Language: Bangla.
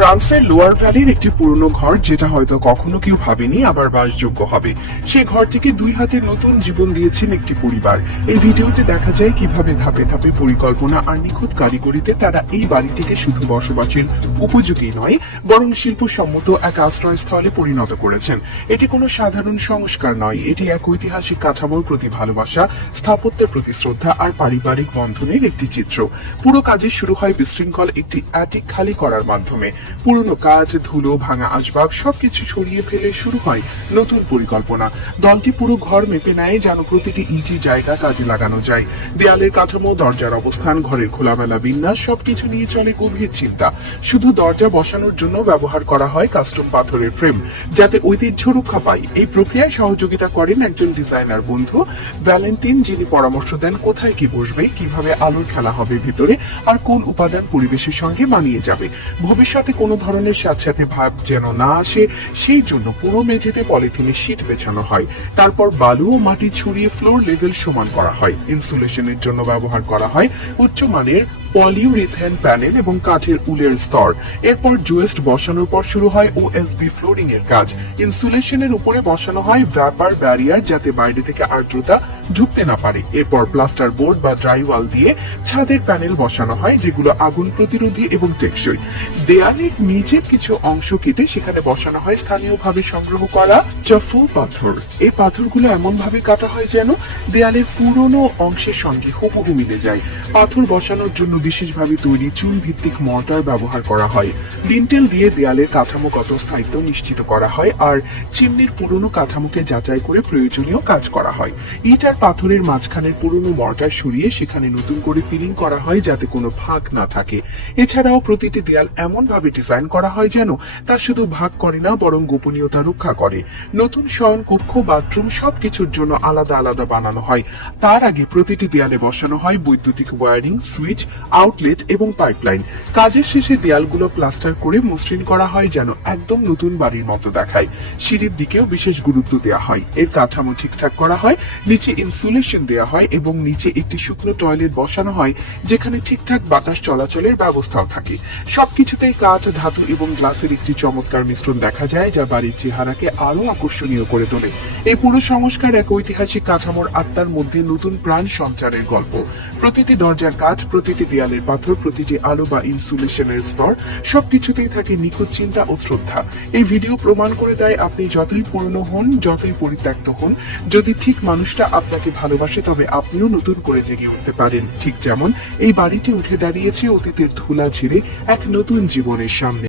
ফ্রান্সের লোয়ার ভ্যালির একটি পুরনো ঘর, যেটা হয়তো কখনো কেউ ভাবেনি আবার বাসযোগ্য হবে। সেই ঘরটিকে দুই হাতে নতুন জীবন দিয়েছেন একটি পরিবার। এই ভিডিওতে দেখা যায় কিভাবে ধাপে ধাপে পরিকল্পনা আর নিখুঁত কারিগরিতে তারা এই বাড়িটিকে শুধু বসবাসের উপযোগী নয়, বরং শিল্পসম্মত এক আশ্রয়স্থলে পরিণত করেছেন। এটি কোনো সাধারণ সংস্কার নয়, এটি এক ঐতিহাসিক কাঠামোর প্রতি ভালোবাসা, স্থাপত্যের প্রতি শ্রদ্ধা আর পারিবারিক বন্ধনের একটি চিত্র। পুরো কাজে শুরু হয় বিশৃঙ্খল একটি অ্যাটিক খালি করার মাধ্যমে। পুরনো কাজ, ধুলো, ভাঙা আসবাব সবকিছু সরিয়ে ফেলে শুরু হয় নতুন পরিকল্পনা। দলটি পুরো ঘর মেপে নেয় যেন প্রতিটি ইঞ্চি জায়গা কাজে লাগানো যায়। দেয়ালের কাঠামো, দরজার অবস্থান, ঘরের খোলামেলা বিন্যাস সবকিছু নিয়ে চলে গভীর চিন্তা। শুধু দরজা বসানোর জন্য ব্যবহার করা হয় কাস্টম পাথরের ফ্রেম, যাতে ঐতিহ্য রক্ষা পায়। এই প্রক্রিয়ায় সহযোগিতা করেন একজন ডিজাইনার বন্ধু, ভ্যালেন্টিন, যিনি পরামর্শ দেন কোথায় কি বসবে, কিভাবে আলোর খেলা হবে ভিতরে, আর কোন উপাদান পরিবেশের সঙ্গে মানিয়ে যাবে। ভবিষ্যতে কোনো ধরনের স্যাঁতস্যাঁতে ভাব যেন না আসে, সেই জন্য পুরো মেঝেতে পলিথিনের শীট বেছানো হয়। তারপর বালু ও মাটি ছড়িয়ে ফ্লোর লেভেল সমান করা হয়। ইনসুলেশনের জন্য ব্যবহার করা হয় উচ্চমানের পলিউরেথেন প্যানেল এবং কাঠের উলের স্তর। এরপর জুয়েস্ট বসানোর পর শুরু হয় ওএসবি ফ্লোরিং এর কাজ। ইনসুলেশনের উপরে বসানো হয় ভ্যাপার ব্যারিয়ার, যাতে বাইরে থেকে আর্দ্রতা ঢুকতে না পারে। এরপর প্লাস্টার বোর্ড বা ড্রাইওয়াল দিয়ে ছাদের প্যানেল বসানো হয়, যেগুলো আগুন প্রতিরোধী এবং টেকসই। দেয়ালের নিচের কিছু অংশ কেটে সেখানে বসানো হয় স্থানীয়ভাবে সংগ্রহ করা চফু পাথর। এই পাথরগুলো এমন ভাবে কাটা হয় যেন দেয়ালের পুরনো অংশের সঙ্গে হুবহু মিলে যায়। পাথর বসানোর জন্য বিশেষভাবে তৈরি চুন ভিত্তিক মর্টার ব্যবহার করা হয়। লিন্টেল দিয়ে দেয়ালের কাঠামোগত স্থায়িত্ব নিশ্চিত করা হয়, আর চিমনির পুরনো কাঠামোকে যাচাই করে প্রয়োজনীয় কাজ করা হয়। ইট আর পাথরের মাঝখানের পুরনো মর্টার সরিয়ে সেখানে নতুন করে ফিলিং করা হয়, যাতে কোনো ভাগ না থাকে। এছাড়াও প্রতিটি দেয়াল এমন ভাবে ডিজাইন করা হয় যেন তা শুধু ভাগ করে না, বরং গোপনীয়তা রক্ষা করে। নতুন শয়ন কক্ষ, বাথরুম সবকিছুর জন্য আলাদা আলাদা বানানো হয়। তার আগে প্রতিটি দেয়ালে বসানো হয় বৈদ্যুতিক ওয়্যারিং, সুইচ, আউটলেট এবং পাইপলাইন। কাজের শেষে দেয়ালগুলো প্লাস্টার করে মসৃণ করা হয় যেন একদম নতুন বাড়ির মতো দেখায়। সিঁড়ির দিকেও বিশেষ গুরুত্ব দেওয়া হয়। এর কাঠামো ঠিকঠাক করা হয়, নিচে ইনসুলেশন দেওয়া হয় এবং নিচে একটি শুকনো টয়লেট বসানো হয়, যেখানে ঠিকঠাক বাতাস চলাচলের ব্যবস্থাও থাকে। সবকিছুতেই কাঠ, ধাতু এবং গ্লাসের একটি চমৎকার মিশ্রণ দেখা যায়, যা বাড়ির চেহারাকে আরো আকর্ষণীয় করে তোলে। এই পুরো সংস্কার এক ঐতিহাসিক কাঠামোর আত্মার মধ্যে নতুন প্রাণ সঞ্চারের গল্প। প্রতিটি দরজার কাঠ, প্রতিটি দেয়ালের পাথর, প্রতিটি আলো বা ইনসুলেশনের স্তর সবকিছুতেই থাকে নিখুঁত চিন্তা ও শ্রদ্ধা। এই ভিডিও প্রমাণ করে দেয়, আপনি যতই পুরনো হন, যতই পরিত্যক্ত হন, যদি ঠিক মানুষটা আপনাকে ভালোবাসে, তবে আপনিও নতুন করে জেগে উঠতে পারেন। ঠিক যেমন এই বাড়িটি উঠে দাঁড়িয়েছে অতীতের ধুলা ঝেড়ে এক নতুন জীবনের সামনে।